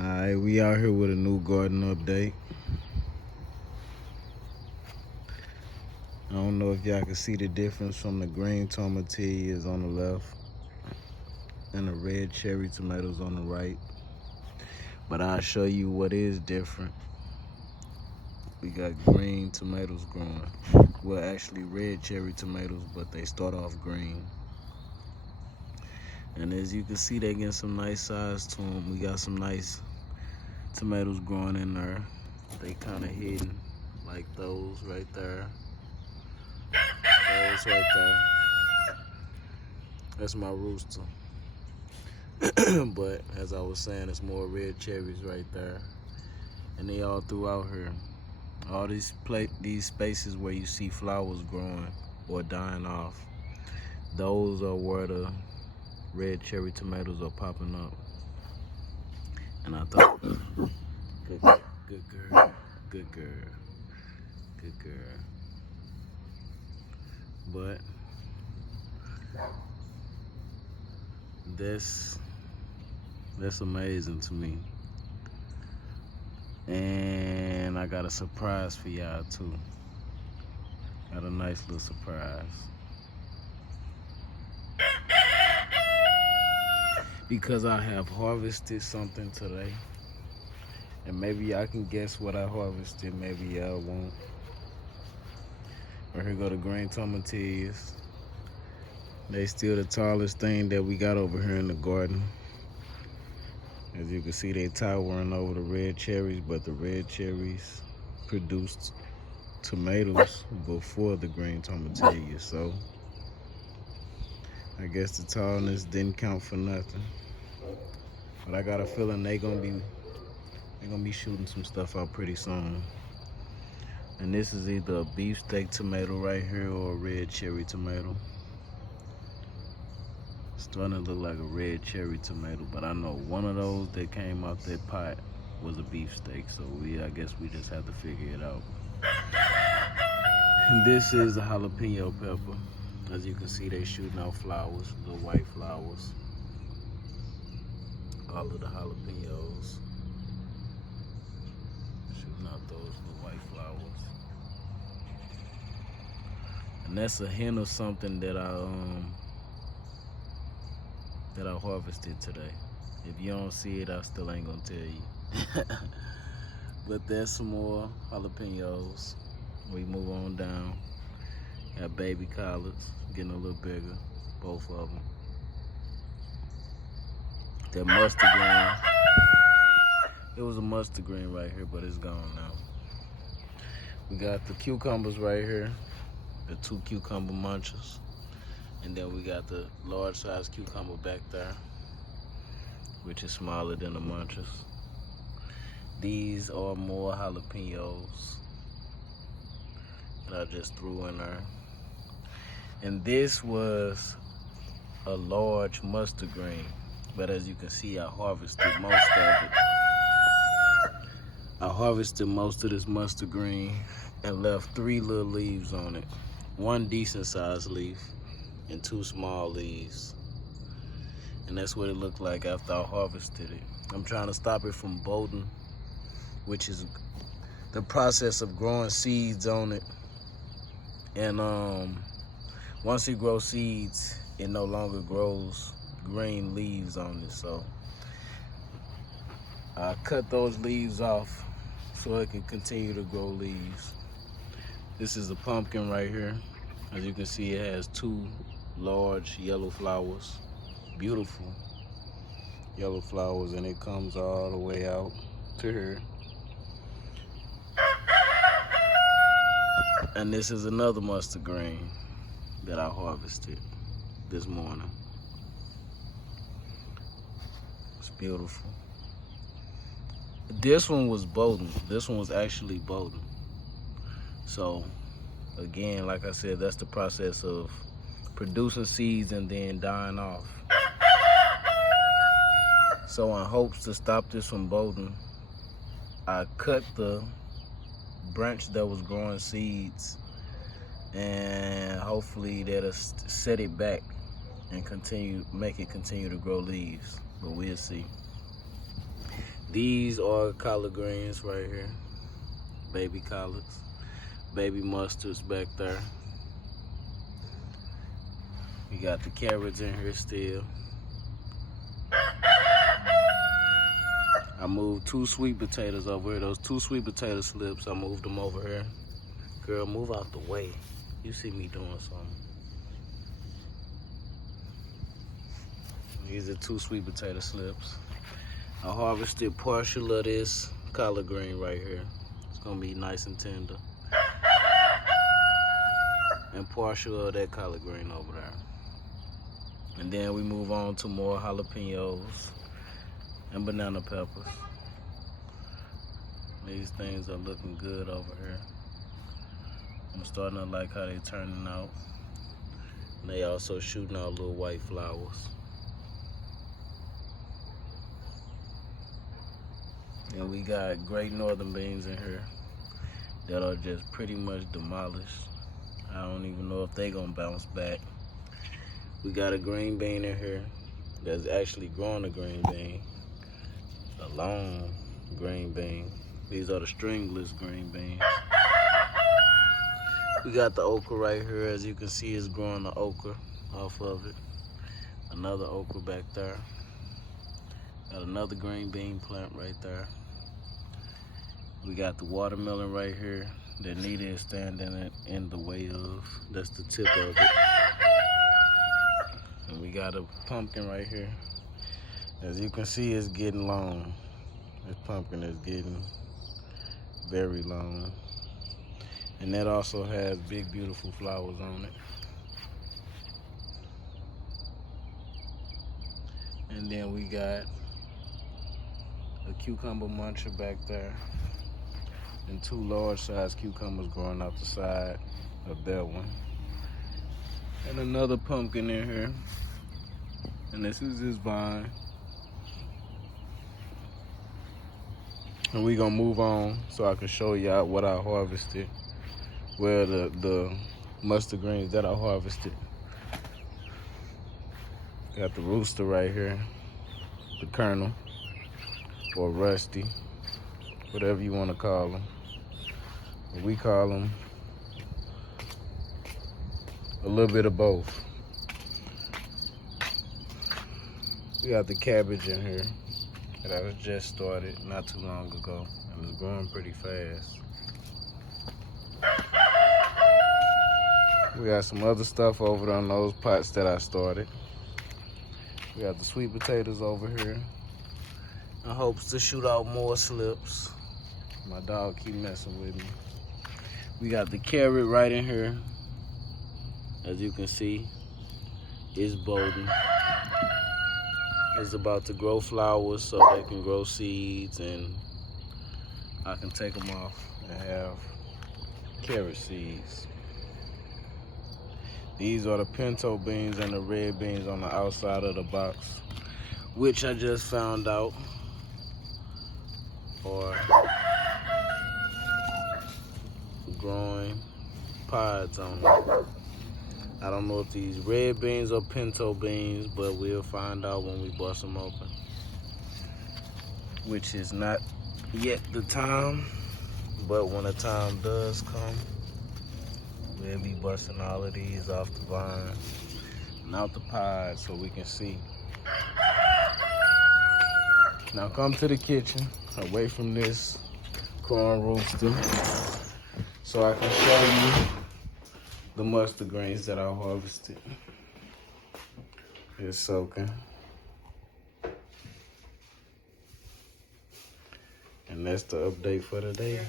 Alright, we out here with a new garden update. I don't know if y'all can see the difference from the green tomatillas on the left and the red cherry tomatoes on the right. But I'll show you what is different. We got green tomatoes growing. Well, actually red cherry tomatoes, but they start off green. And as you can see, they getting some nice size to them. We got some nice tomatoes growing in there. They kind of hidden, like those right there. Those right there. That's my rooster. But as I was saying, it's more red cherries right there. And they all throughout here. All these spaces where you see flowers growing or dying off, those are where the red cherry tomatoes are popping up. And I thought, good girl, good girl, good girl. But that's amazing to me. And I got a surprise for y'all too. Got a nice little surprise. Because I have harvested something today. And maybe y'all can guess what I harvested, maybe y'all won't. Right here go the green tomatillas. They still the tallest thing that we got over here in the garden. As you can see, they towering over the red cherries, but the red cherries produced tomatoes before the green tomatillas. So I guess the tallness didn't count for nothing. But I got a feeling they're gonna be shooting some stuff out pretty soon. And this is either a beefsteak tomato right here or a red cherry tomato. Starting to look like a red cherry tomato, but I know one of those that came out that pot was a beefsteak, so I guess we just have to figure it out. And this is a jalapeno pepper. As you can see, they shooting out flowers, little white flowers. All of the jalapenos shooting out those little white flowers. And that's a hint of something that I harvested today. If you don't see it, I still ain't gonna tell you. But there's some more jalapenos. We move on down. Got baby collards, getting a little bigger, both of them. That mustard green. It was a mustard green right here, but it's gone now. We got the cucumbers right here, the 2 cucumber munchers. And then we got the large size cucumber back there, which is smaller than the munchers. These are more jalapenos that I just threw in there. And this was a large mustard green. But as you can see, I harvested most of it. I harvested most of this mustard green and left 3 little leaves on it. 1 decent sized leaf and 2 small leaves. And that's what it looked like after I harvested it. I'm trying to stop it from bolting, which is the process of growing seeds on it. And once it grows seeds, it no longer grows green leaves on it. So I cut those leaves off so it can continue to grow leaves. This is a pumpkin right here. As you can see, it has 2 large yellow flowers. Beautiful yellow flowers, and it comes all the way out to here. And this is another mustard green that I harvested this morning. It's beautiful. This one was bolting. This one was actually bolting. So again, like I said, that's the process of producing seeds and then dying off. So in hopes to stop this from bolting, I cut the branch that was growing seeds, and hopefully that'll set it back and make it continue to grow leaves. But we'll see. These are collard greens right here. Baby collards. Baby mustards back there. We got the carrots in here still. I moved 2 sweet potatoes over here. Those 2 sweet potato slips, I moved them over here. Girl, move out the way. You see me doing something. These are 2 sweet potato slips. I harvested partial of this collard green right here. It's gonna be nice and tender. And partial of that collard green over there. And then we move on to more jalapenos and banana peppers. These things are looking good over here. I'm starting to like how they turning out. And they also shooting out little white flowers. And we got great northern beans in here that are just pretty much demolished. I don't even know if they gonna bounce back. We got a green bean in here that's actually growing a green bean. A long green bean. These are the stringless green beans. We got the okra right here. As you can see, it's growing the okra off of it. Another okra back there. Got another green bean plant right there. We got the watermelon right here that Nita is standing in the way of. That's the tip of it. And we got a pumpkin right here. As you can see, it's getting long. This pumpkin is getting very long. And that also has big, beautiful flowers on it. And then we got a cucumber muncher back there. And 2 large-sized cucumbers growing out the side of that one. And another pumpkin in here. And this is his vine. And we're gonna move on so I can show y'all what I harvested. Where the mustard greens that I harvested. Got the rooster right here. The Colonel. Or Rusty. Whatever you wanna call him. We call them a little bit of both. We got the cabbage in here that I just started not too long ago. It was growing pretty fast. We got some other stuff over on those pots that I started. We got the sweet potatoes over here. I hopes to shoot out more slips. My dog keep messing with me. We got the carrot right in here. As you can see, it's bolting. It's about to grow flowers so they can grow seeds and I can take them off and have carrot seeds. These are the pinto beans and the red beans on the outside of the box, which I just found out are growing pods on them. I don't know if these red beans are pinto beans, but we'll find out when we bust them open. Which is not yet the time, but when the time does come, we'll be busting all of these off the vine and out the pod so we can see. Now come to the kitchen, away from this corn rooster, so I can show you the mustard greens that I harvested. It's soaking. And that's the update for today.